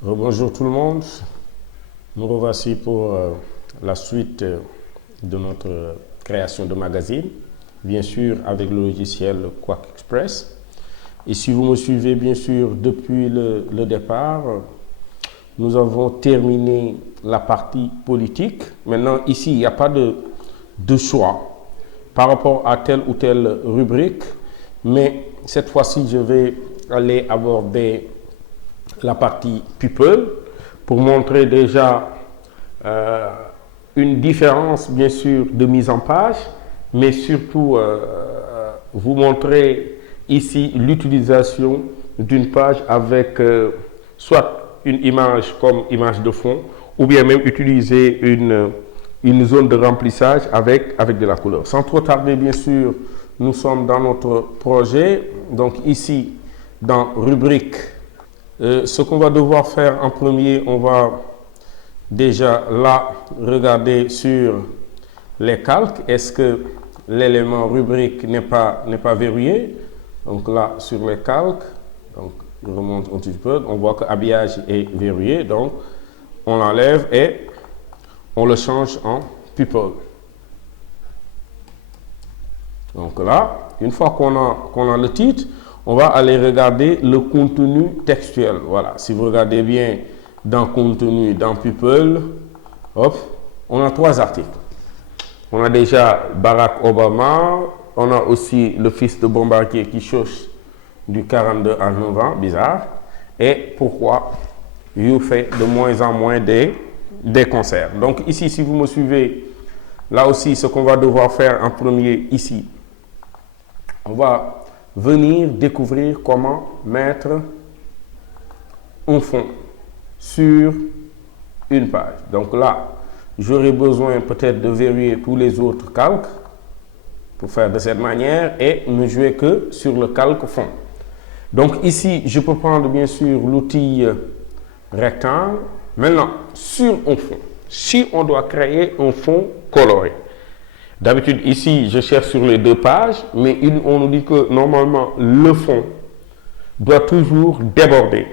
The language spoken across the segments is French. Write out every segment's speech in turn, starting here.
Bonjour tout le monde, nous revoici pour la suite de notre création de magazine, bien sûr avec le logiciel Quack Express. Et si vous me suivez bien sûr depuis le départ, nous avons terminé la partie politique. Maintenant ici il n'y a pas de choix par rapport à telle ou telle rubrique, mais cette fois-ci je vais aller aborder la partie people pour montrer déjà une différence bien sûr de mise en page, mais surtout vous montrer ici l'utilisation d'une page avec soit une image comme image de fond ou bien même utiliser une zone de remplissage avec de la couleur. Sans trop tarder bien sûr, nous sommes dans notre projet, donc ici dans rubrique. Ce qu'on va devoir faire en premier, on va déjà là regarder sur les calques. Est-ce que l'élément rubrique n'est pas verrouillé? Donc là sur les calques, donc je remonte un petit peu, on voit que habillage est verrouillé, donc on l'enlève et on le change en people. Donc là, une fois qu'on a le titre, on va aller regarder le contenu textuel. Voilà, si vous regardez bien dans contenu, dans people, hop, on a 3 articles. On a déjà Barack Obama, on a aussi le fils de Bombardier qui cherche du 42 à 9 ans, bizarre, et pourquoi You fait de moins en moins des concerts. Donc ici, si vous me suivez, là aussi, ce qu'on va devoir faire en premier ici, on va venir découvrir comment mettre un fond sur une page. Donc là, j'aurai besoin peut-être de verrouiller tous les autres calques pour faire de cette manière et ne jouer que sur le calque fond. Donc ici, je peux prendre bien sûr l'outil rectangle. Maintenant, sur un fond, si on doit créer un fond coloré, d'habitude, ici, je cherche sur les 2 pages, mais on nous dit que normalement, le fond doit toujours déborder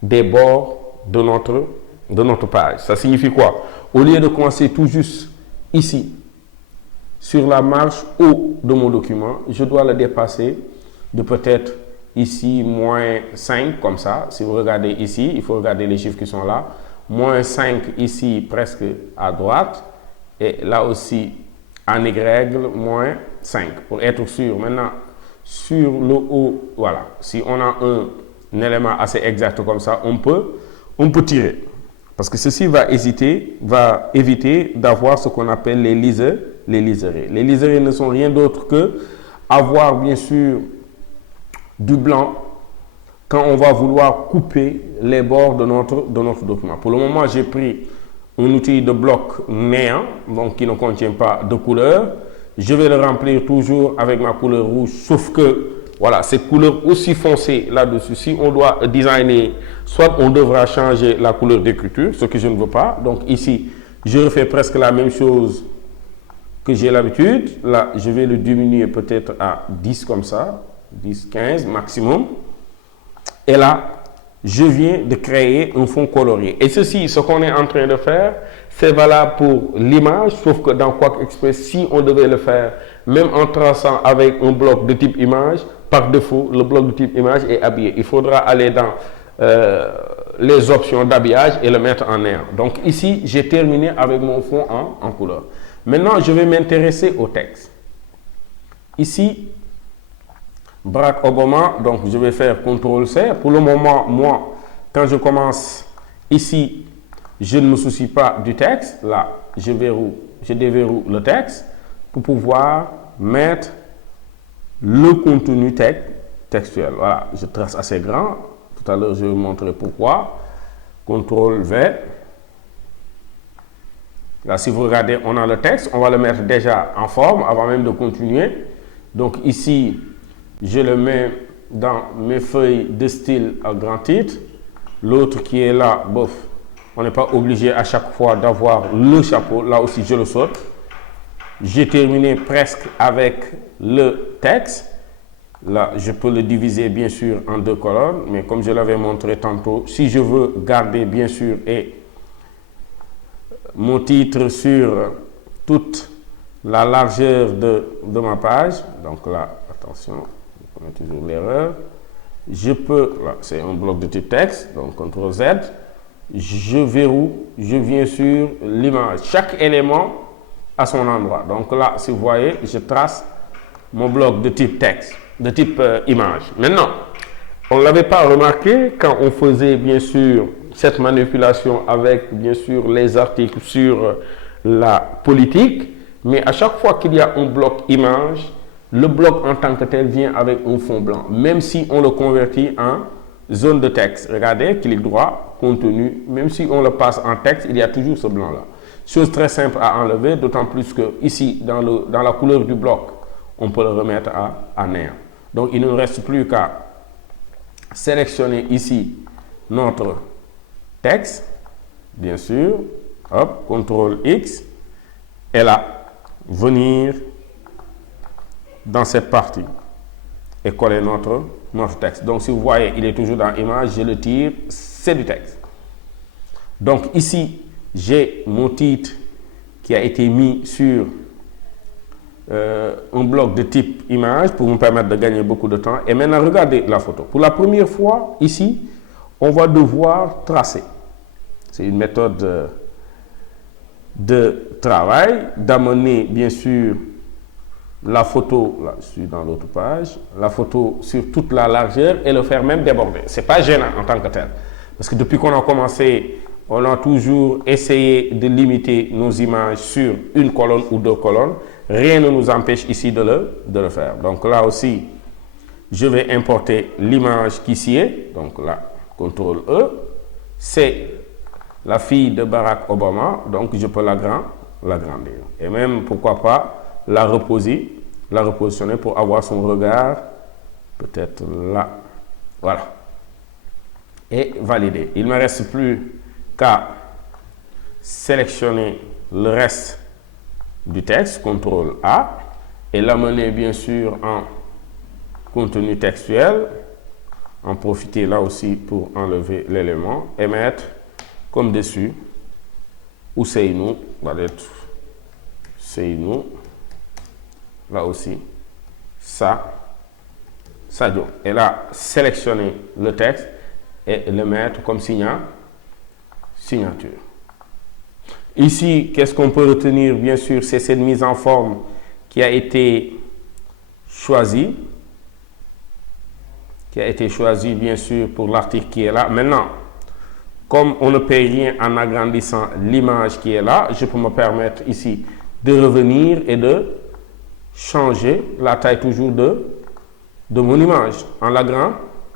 des bords de notre page. Ça signifie quoi? Au lieu de commencer tout juste ici, sur la marge haut de mon document, je dois le dépasser de peut-être ici, moins 5, comme ça. Si vous regardez ici, il faut regarder les chiffres qui sont là. Moins 5 ici, presque à droite. Et là aussi, en Y, moins 5, pour être sûr. Maintenant, sur le haut, voilà, si on a un élément assez exact comme ça, on peut tirer. Parce que ceci va éviter d'avoir ce qu'on appelle les liserés. Les liserés ne sont rien d'autre que avoir, bien sûr, du blanc quand on va vouloir couper les bords de notre document. Pour le moment, j'ai pris un outil de bloc néant, donc qui ne contient pas de couleur. Je vais le remplir toujours avec ma couleur rouge, sauf que, voilà, cette couleur aussi foncée là-dessus, si on doit designer, soit on devra changer la couleur d'écriture, ce que je ne veux pas. Donc ici, je refais presque la même chose que j'ai l'habitude. Là, je vais le diminuer peut-être à 10 comme ça, 10, 15 maximum. Et là, je viens de créer un fond coloré. Et ceci, ce qu'on est en train de faire, c'est valable pour l'image, sauf que dans Quack Express, si on devait le faire, même en traçant avec un bloc de type image, par défaut, le bloc de type image est habillé. Il faudra aller dans les options d'habillage et le mettre en néant. Donc ici, j'ai terminé avec mon fond en couleur. Maintenant, je vais m'intéresser au texte. Ici, Barack Obama, donc je vais faire CTRL-C. Pour le moment, moi, quand je commence ici, je ne me soucie pas du texte. Là, je déverrouille le texte pour pouvoir mettre le contenu textuel. Voilà, je trace assez grand. Tout à l'heure, je vais vous montrer pourquoi. CTRL-V. Là, si vous regardez, on a le texte. On va le mettre déjà en forme avant même de continuer. Donc ici, je le mets dans mes feuilles de style à grand titre. L'autre qui est là, bof, on n'est pas obligé à chaque fois d'avoir le chapeau. Là aussi, je le saute. J'ai terminé presque avec le texte. Là, je peux le diviser bien sûr en 2 colonnes, mais comme je l'avais montré tantôt, si je veux garder bien sûr et mon titre sur toute la largeur de ma page, donc là, attention, on a toujours l'erreur, je peux, là, c'est un bloc de type texte, donc CTRL Z, je verrouille, je viens sur l'image, chaque élément à son endroit. Donc là, si vous voyez, je trace mon bloc de type texte, de type image. Maintenant, on ne l'avait pas remarqué quand on faisait bien sûr cette manipulation avec bien sûr les articles sur la politique, mais à chaque fois qu'il y a un bloc image, le bloc en tant que tel vient avec un fond blanc, même si on le convertit en zone de texte. Regardez, clic droit, contenu, même si on le passe en texte, il y a toujours ce blanc-là. Chose très simple à enlever, d'autant plus que ici, dans la couleur du bloc, on peut le remettre à néant. Donc, il ne nous reste plus qu'à sélectionner ici notre texte, bien sûr, hop, CTRL X, et là, venir dans cette partie et coller notre texte. Donc, si vous voyez, il est toujours dans image, je le tire, c'est du texte. Donc, ici, j'ai mon titre qui a été mis sur un bloc de type image pour me permettre de gagner beaucoup de temps. Et maintenant, regardez la photo. Pour la première fois, ici, on va devoir tracer. C'est une méthode de travail, d'amener, bien sûr, la photo, là, je suis dans l'autre page, la photo sur toute la largeur et le faire même déborder. Ce n'est pas gênant en tant que tel. Parce que depuis qu'on a commencé, on a toujours essayé de limiter nos images sur une colonne ou 2 colonnes. Rien ne nous empêche ici de le faire. Donc là aussi, je vais importer l'image qui s'y est. Donc là, CTRL E. C'est la fille de Barack Obama. Donc je peux l'agrandir. Et même, pourquoi pas, la repositionner pour avoir son regard peut-être là. Voilà. Et valider. Il ne me reste plus qu'à sélectionner le reste du texte, CTRL A, et l'amener bien sûr en contenu textuel. En profiter là aussi pour enlever l'élément et mettre comme dessus Ousseynou, va être Ousseynou, là aussi, Sadio. Et là, sélectionner le texte et le mettre comme signature. Ici, qu'est-ce qu'on peut retenir? Bien sûr, c'est cette mise en forme qui a été choisie. Bien sûr, pour l'article qui est là. Maintenant, comme on ne paye rien en agrandissant l'image qui est là, je peux me permettre ici de revenir et de changer la taille toujours de mon image en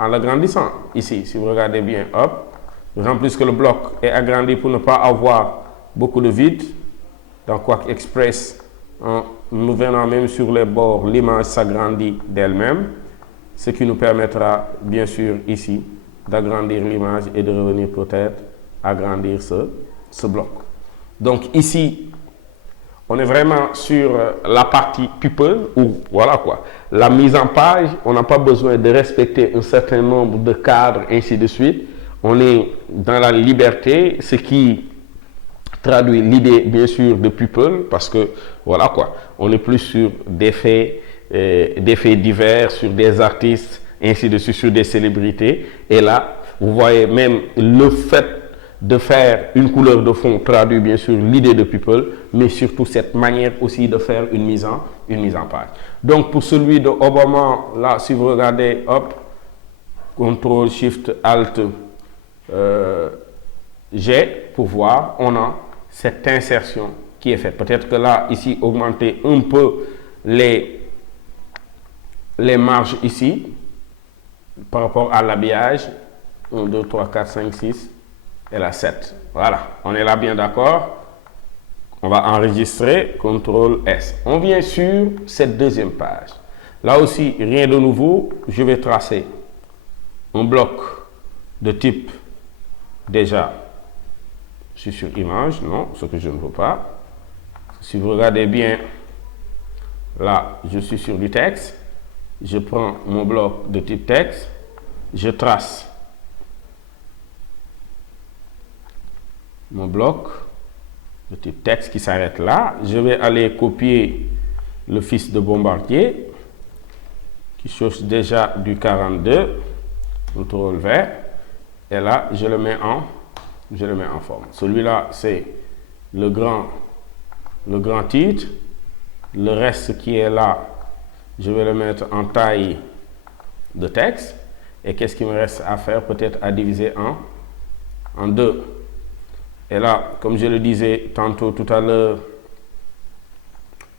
l'agrandissant. Ici, si vous regardez bien, hop, d'autant plus que le bloc est agrandi pour ne pas avoir beaucoup de vide. Dans Quark Express, en nous venant même sur les bords, l'image s'agrandit d'elle-même, ce qui nous permettra bien sûr ici d'agrandir l'image et de revenir peut-être agrandir ce bloc. Donc ici, on est vraiment sur la partie people où voilà quoi, la mise en page, on n'a pas besoin de respecter un certain nombre de cadres, ainsi de suite. On est dans la liberté, ce qui traduit l'idée bien sûr de people, parce que voilà quoi, on est plus sur des faits divers, sur des artistes, ainsi de suite, sur des célébrités. Et là, vous voyez même le fait de faire une couleur de fond traduit bien sûr l'idée de people, mais surtout cette manière aussi de faire une mise en page. Donc pour celui de Obama, là, si vous regardez, hop, CTRL SHIFT ALT G pour voir, on a cette insertion qui est faite. Peut-être que là, ici, augmenter un peu les marges ici par rapport à l'habillage. 1, 2, 3, 4, 5, 6 et la 7. Voilà, on est là bien d'accord. On va enregistrer, CTRL S. On vient sur cette deuxième page. Là aussi, rien de nouveau. Je vais tracer un bloc de type déjà, je suis sur image, non, ce que je ne veux pas. Si vous regardez bien, là, je suis sur du texte. je prends mon bloc de type texte, je trace mon bloc de type texte qui s'arrête là. Je vais aller copier le fils de Bombardier qui cherche déjà du 42, CTRL V, et là je le mets en forme. Celui-là c'est le grand titre. Le reste qui est là, je vais le mettre en taille de texte. Et qu'est-ce qu'il me reste à faire? Peut-être à diviser en deux. Et là, comme je le disais tantôt tout à l'heure,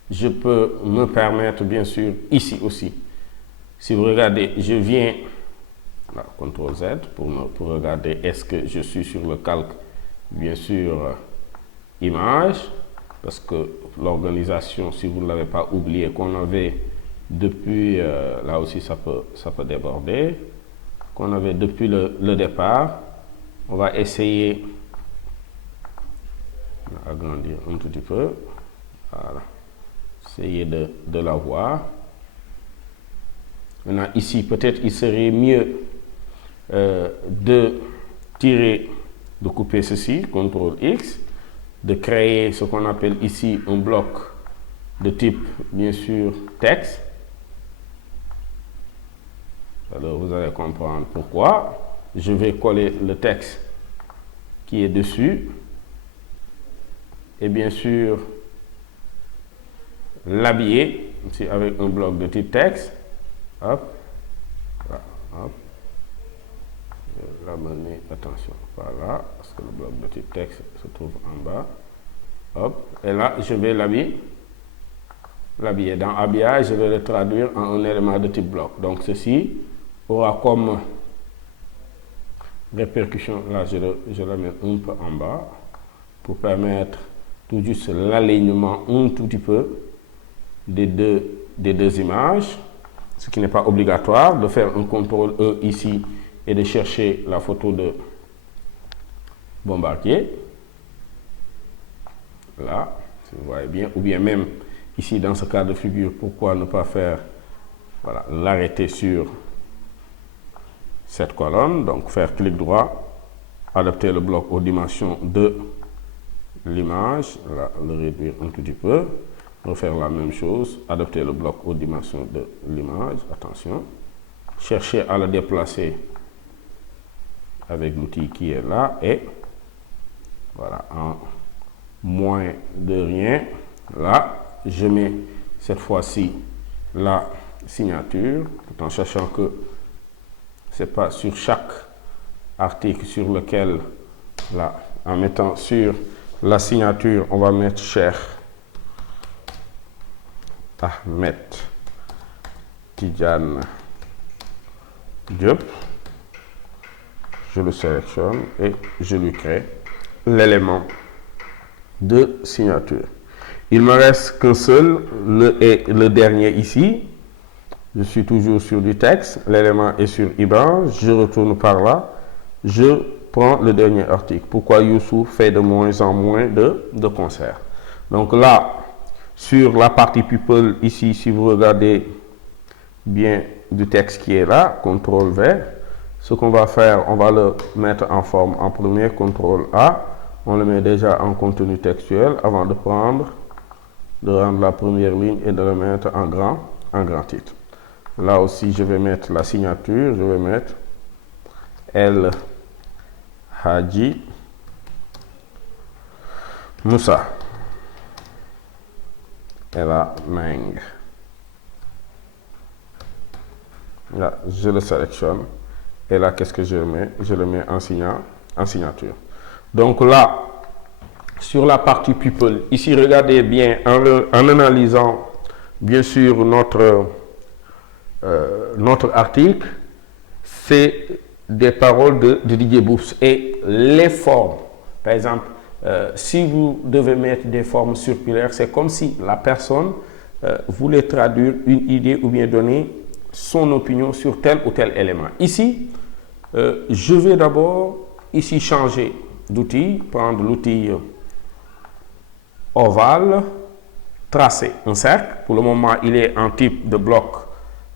je peux me permettre, bien sûr, ici aussi. Si vous regardez, je viens, là, CTRL Z, pour regarder est-ce que je suis sur le calque, bien sûr, image, parce que l'organisation, si vous ne l'avez pas oublié, qu'on avait depuis, là aussi ça peut déborder, qu'on avait depuis le départ. On va essayer d'agrandir un tout petit peu, voilà, essayer de la voir. Maintenant ici, peut-être il serait mieux de couper ceci, CTRL X, de créer ce qu'on appelle ici un bloc de type, bien sûr, texte. Alors, vous allez comprendre pourquoi. Je vais coller le texte qui est dessus. Et bien sûr, l'habiller ici avec un bloc de type texte. Hop. Voilà, hop. Je vais l'amener, attention, voilà, parce que le bloc de type texte se trouve en bas. Hop. Et là, je vais l'habiller. Dans habillage, je vais le traduire en un élément de type bloc. Donc, ceci aura comme répercussion, là, je la mets un peu en bas pour permettre tout juste l'alignement un tout petit peu des deux images, ce qui n'est pas obligatoire de faire un CTRL E ici et de chercher la photo de Bombardier. Là, si vous voyez bien, ou bien même ici dans ce cas de figure, pourquoi ne pas faire, voilà, l'arrêter sur cette colonne, donc faire clic droit, adapter le bloc aux dimensions de l'image, là, le réduire un tout petit peu, refaire la même chose, adapter le bloc aux dimensions de l'image, attention, chercher à le déplacer avec l'outil qui est là, et voilà, en moins de rien, là, je mets cette fois-ci la signature, tout en sachant que c'est pas sur chaque article sur lequel, là, en mettant sur la signature, on va mettre Cheikh Ahmed Tidiane Diop. Je le sélectionne et je lui crée l'élément de signature. Il me reste qu'un seul, le dernier ici. Je suis toujours sur du texte, l'élément est sur image, je retourne par là, je prends le dernier article. Pourquoi Youssouf fait de moins en moins de concerts? Donc là, sur la partie people, ici, si vous regardez bien du texte qui est là, CTRL V, ce qu'on va faire, on va le mettre en forme en premier, CTRL A, on le met déjà en contenu textuel avant de rendre la première ligne et de le mettre en grand titre. Là aussi, je vais mettre la signature, je vais mettre El Hadji Moussa. Et là, Meng. Là, je le sélectionne. Et là, qu'est-ce que je mets? Je le mets en signature. Donc là, sur la partie people, ici, regardez bien, en analysant, bien sûr, notre article, c'est des paroles de Didier Boups. Et les formes, par exemple, si vous devez mettre des formes circulaires, c'est comme si la personne voulait traduire une idée ou bien donner son opinion sur tel ou tel élément. Ici, je vais d'abord ici changer d'outil, prendre l'outil ovale, tracer un cercle. Pour le moment, il est en type de bloc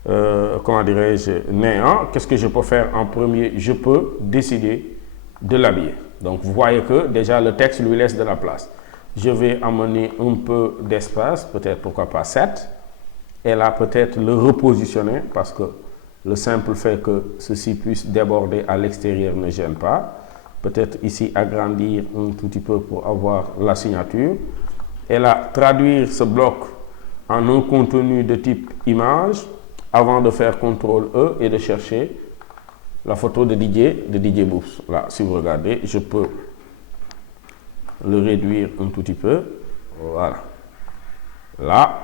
comment dirais-je, néant. Qu'est-ce que je peux faire en premier? Je peux décider de l'habiller. Donc, vous voyez que déjà le texte lui laisse de la place. Je vais amener un peu d'espace, peut-être pourquoi pas 7. Et là, peut-être le repositionner parce que le simple fait que ceci puisse déborder à l'extérieur ne gêne pas. Peut-être ici agrandir un tout petit peu pour avoir la signature. Et là, traduire ce bloc en un contenu de type image avant de faire CTRL-E et de chercher la photo de DJ Boops. Là, si vous regardez, je peux le réduire un tout petit peu. Voilà. Là,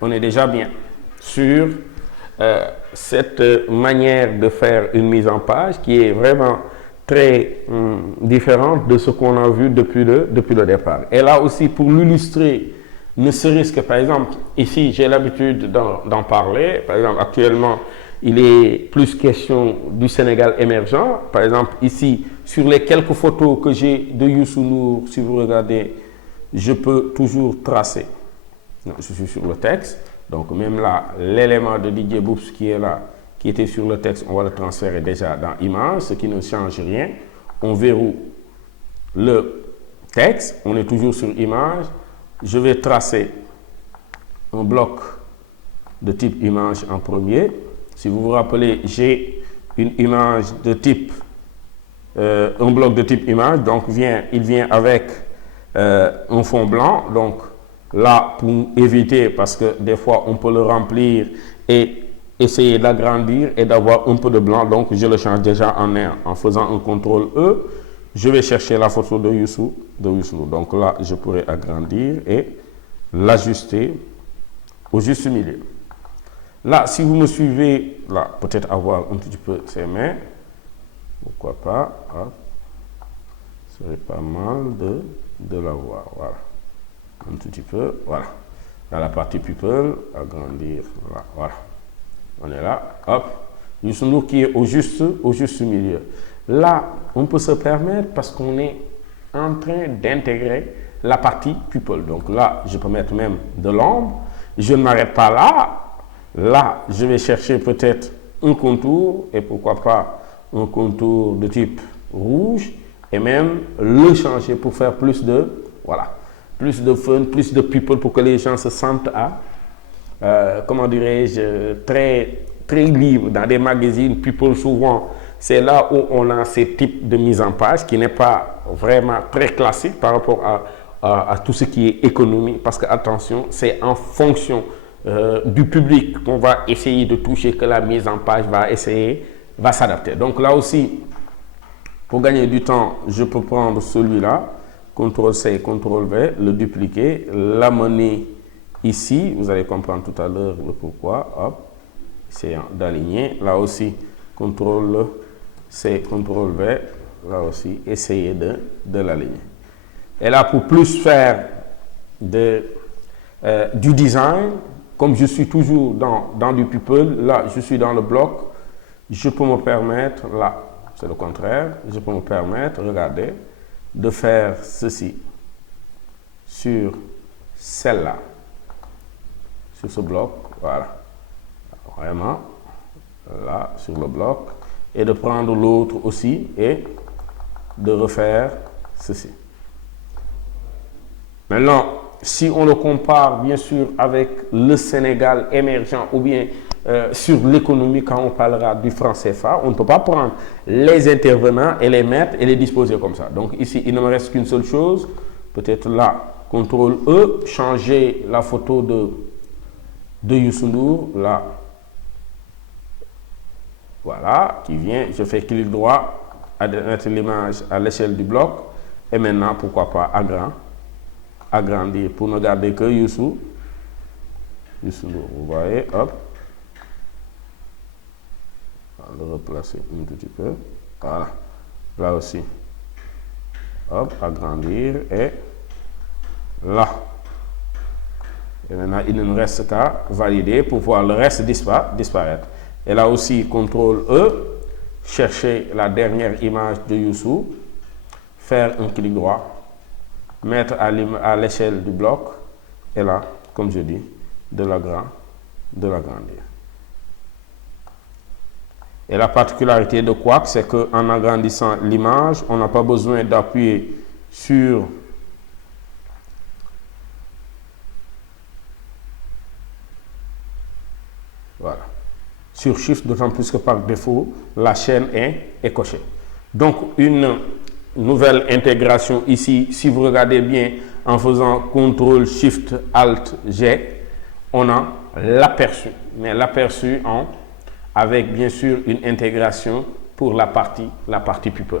on est déjà bien sur cette manière de faire une mise en page qui est vraiment très différente de ce qu'on a vu depuis le départ. Et là aussi, pour l'illustrer, ne serait-ce que, par exemple, ici, j'ai l'habitude d'en parler. Par exemple, actuellement, il est plus question du Sénégal émergent. Par exemple, ici, sur les quelques photos que j'ai de Youssou N'Dour, si vous regardez, je peux toujours tracer. Non, je suis sur le texte. Donc, même là, l'élément de DJ Boops qui est là, qui était sur le texte, on va le transférer déjà dans Image, ce qui ne change rien. On verrouille le texte. On est toujours sur Image. Je vais tracer un bloc de type image en premier. Si vous vous rappelez, j'ai une image de type, un bloc de type image, donc il vient avec un fond blanc. Donc là, pour éviter, parce que des fois on peut le remplir et essayer d'agrandir et d'avoir un peu de blanc, donc je le change déjà en néant. En faisant un CTRL-E, je vais chercher la photo de Youssou. Donc là, je pourrais agrandir et l'ajuster au juste milieu. Là, si vous me suivez, là, peut-être avoir un petit peu ses mains. Pourquoi pas, hop. Ce serait pas mal de l'avoir. Voilà. Un tout petit peu, voilà. Dans la partie pupille, agrandir, voilà. On est là, hop. Youssou N'Dour qui est au juste milieu. Là, on peut se permettre parce qu'on est en train d'intégrer la partie pupille. Donc là, je peux mettre même de l'ombre. Je ne m'arrête pas là. Là, je vais chercher peut-être un contour et pourquoi pas un contour de type rouge et même le changer pour faire plus de, voilà, plus de fun, plus de pupille pour que les gens se sentent comment dirais-je, très, très libres. Dans des magazines, people souvent, c'est là où on a ces types de mise en page qui n'est pas vraiment très classique par rapport à tout ce qui est économie. Parce que, attention, c'est en fonction du public qu'on va essayer de toucher que la mise en page va s'adapter. Donc là aussi, pour gagner du temps, je peux prendre celui-là, CTRL-C, CTRL-V, le dupliquer, l'amener ici. Vous allez comprendre tout à l'heure le pourquoi. Hop, essayant d'aligner. Là aussi, CTRL-C, CTRL-V, là aussi, essayer de l'aligner. Et là, pour plus faire du design, comme je suis toujours dans du people, là, je suis dans le bloc, je peux me permettre, là, c'est le contraire, je peux me permettre, regardez, de faire ceci sur celle-là, sur ce bloc, voilà, vraiment, là, sur le bloc, et de prendre l'autre aussi et de refaire ceci. Maintenant, si on le compare bien sûr avec le Sénégal émergent ou bien sur l'économie quand on parlera du franc CFA, on ne peut pas prendre les intervenants et les mettre et les disposer comme ça. Donc ici, il ne me reste qu'une seule chose, peut-être là, CTRL-E, changer la photo de Youssou N'Dour, là, voilà, qui vient, je fais clic droit, à mettre l'image à l'échelle du bloc, et maintenant, pourquoi pas, agrandir pour ne garder que Youssou N'Dour. Vous voyez, hop. On va le replacer un petit peu. Voilà. Là aussi. Hop, agrandir et là. Et maintenant, il ne nous reste qu'à valider pour voir le reste disparaître. Et là aussi, CTRL-E, chercher la dernière image de Youssou, faire un clic droit, mettre à l'échelle du bloc, et là, comme je dis, de l'agrandir. Et la particularité de Quark, c'est qu'en agrandissant l'image, on n'a pas besoin d'appuyer sur sur Shift, d'autant plus que par défaut, la chaîne est cochée. Donc, une nouvelle intégration ici, si vous regardez bien, en faisant CTRL SHIFT ALT G, on a l'aperçu, mais l'aperçu avec bien sûr une intégration pour la partie pupille.